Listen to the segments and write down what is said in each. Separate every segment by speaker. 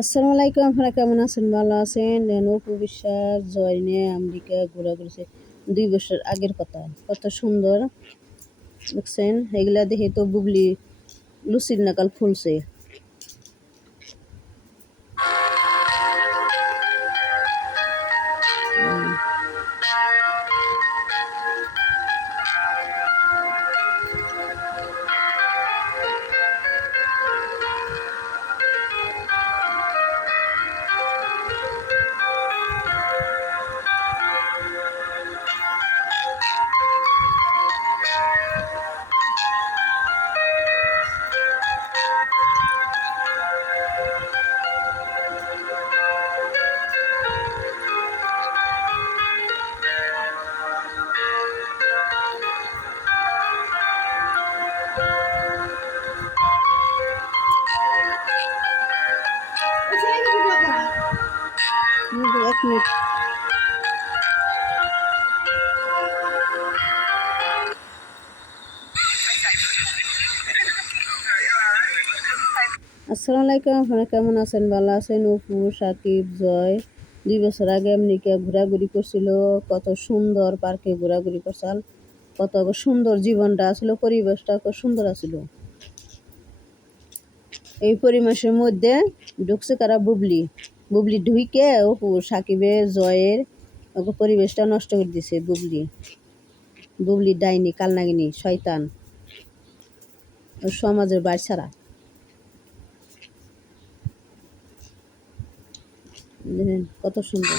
Speaker 1: আসসালামু আলাইকুম, আপনারা কেমন আছেন? ভালো আছেন? অপু বিশ্বাস, জয় নিয়ে আমেরিকা ঘোরা ঘুরেছে। দুই বছর আগের কথা, কত সুন্দর। দেখছেন, এগুলা দেখে তো বুবলি, লুচির নাকাল ফুলছে। মিনিট আসসালামু আলাইকুম, আপনারা কেমন আছেন? ভালো আছেন? অপু, সাকিব, জয়। দুই বছর আগে এমনিকে ঘোরাঘুরি করছিল। কত সুন্দর পার্কে ঘোরাঘুরি করছাল কত সুন্দর জীবনটা আসলে, পরিবেশটা কত সুন্দর আছিল এই পরিবেশের মধ্যে ঢুকছে কারা? বুবলি। বুবলি ঢুইকে অপু সাকিবের জয়ের ওকে পরিবেশটা নষ্ট করে দিছে বুবলি। বুবলি ডাইনি কালনাগিনী শয়তান। ও সমাজের বাচ্চারা দেখেন কত সুন্দর।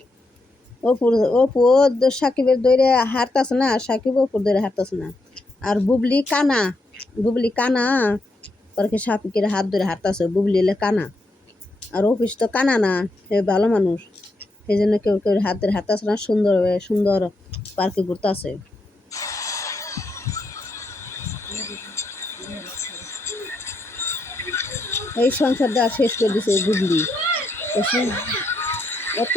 Speaker 1: অপুর অপু সাকিবের দৈরে হারতাছে না, সাকিব অপুর দৈরে হারতাছে না। আর বুবলি কানা বুবলি কানা পরকে সাকিবের হাত ধরে হারতাছে, বুবলি এলে কানা। আর অফিস তো কানা না সে ভালো মানুষ। সেই জন্য কেউ কেউ হাত ধরে হারতাছে না, সুন্দর সুন্দর পার্কে ঘুরতাছে। এই সংসারটা শেষ করে দিছে বুবলি। এত